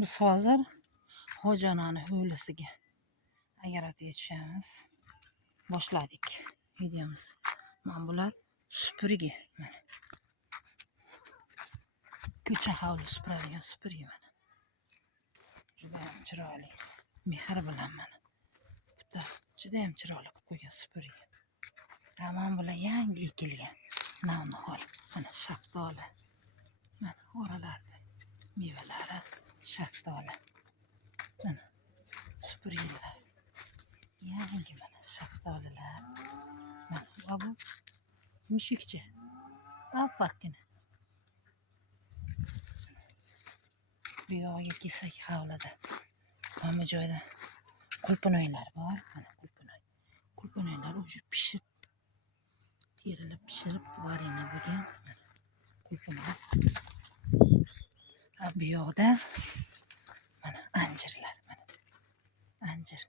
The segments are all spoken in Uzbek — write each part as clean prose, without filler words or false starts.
Biz hozir Ho'janani hovlisiga agaratiga tushamiz. Boshladik videomiz. Mana bular supurgi. Mana ko'cha hovli supuradigan supurgi mana. Juda ham chiroyli. Mehr bilan mana. Bitta juda ham chiroyli qilib qo'ygan supurgi. Mana bular yangi ekilgan. Navnihol. Mana shaftoli. Mana oralarda mevalari, shaftoli. Mana supurgilar. Yangi mana shaftolilar. Mana bu mushukcha. Alpakkina. Bu yoqqa kelsak hovlida. Mana bu joyda qulpinoylar bor. Mana qulpinoy. Qulpinoylar o'sha pishib, terilib pishirib varina bo'lgan. Qulpinoy. Bu yoqda mana anjirlar. Mana anjir.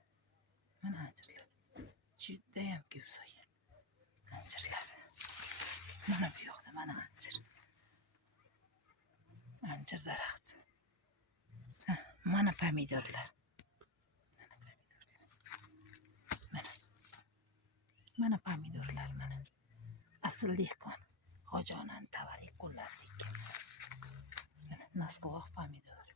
Mana anjirlar. Juda ham ko'p so'ygan. Anjirlar. Mana bu yoqda mana anjir. Anjir daraxti. Mana pomidorlar. Mana pomidorlar mana. Asl dehqon. Ho'janan tavarik qo'llardi ekkan. Mana nasqovoq pomidor.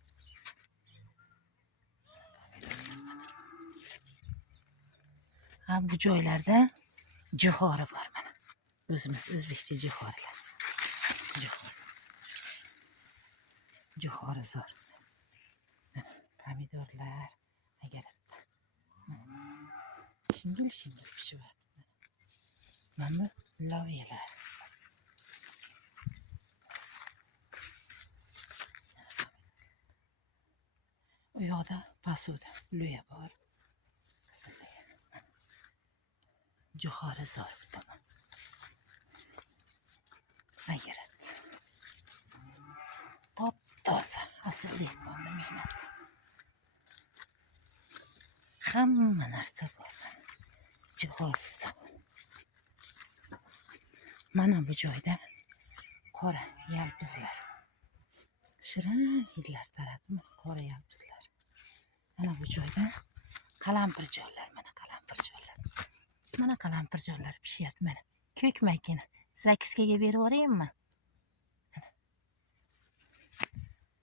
Bu joylarda jo'xori bor mana. O'zimiz o'zbekcha jo'xorilar. Jo'xori zo'r. Pomidorlar agaratda. Shingil pishyapti. Mana loviyalar. U yoqda pasuda lo'ya bor. Jo'xori zo'r bu tomon. Agarat. Top-toza asl dehqonni mehnat. Hamma narsa bor. Jihozsiz. Mana bu joyda qora yalpizlar. Shirin hidlar taratib, qora yalpizlar. Mana bu joyda qalampirjonlar, mana qalampirjonlar. Mana qalampirjonlar pishyapti mana. Ko'kmakini 8 ga berib yuboraymi?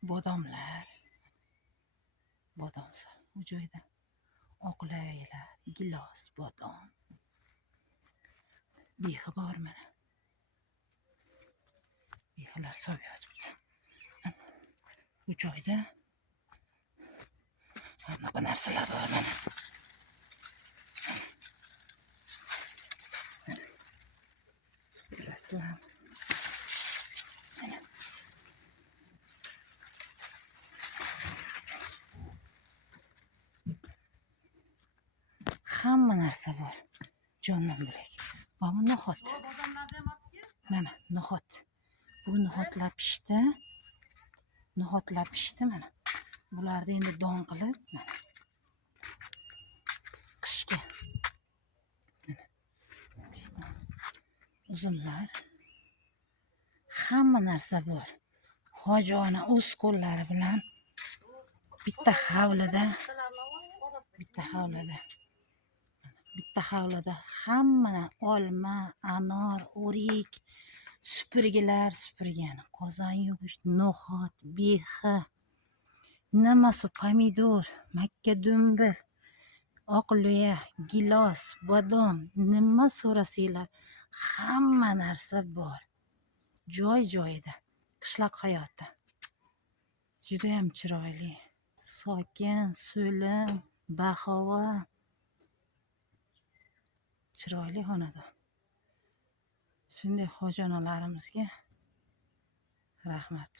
Bodomlar. Bodomlar. Bu joyda oqlaylar, gilos, bodom. Behi bor mana. Behilar so'yotibdi. Bu joyda hamma narsalar bor mana. Raslan. Hamma narsa bor. Jondan bo'lak. Mana bu no'xat. Mana no'xat. Bu no'xatlar pishdi. No'xatlar pishdi mana. Bularni endi don qilib mana. Qishga. Mana. Uzumlar. Hamma narsa bor. Hojona o'z qo'llari bilan bitta hovlida hamma olma, anor, o'rik, supurgilar supurgan. Qozon yuvish, no'xat, behi, nimasi pomidor, makka dumbil, oqlo'ya, gilos, bodom, nima so'rasanglar, hamma narsa bor. Joy-joyida. Qishloq hayoti. Juda ham chiroyli. Sokin, so'lim, bahavo. Chiroyli xonadon. Shunday ho'janalarimizga rahmat.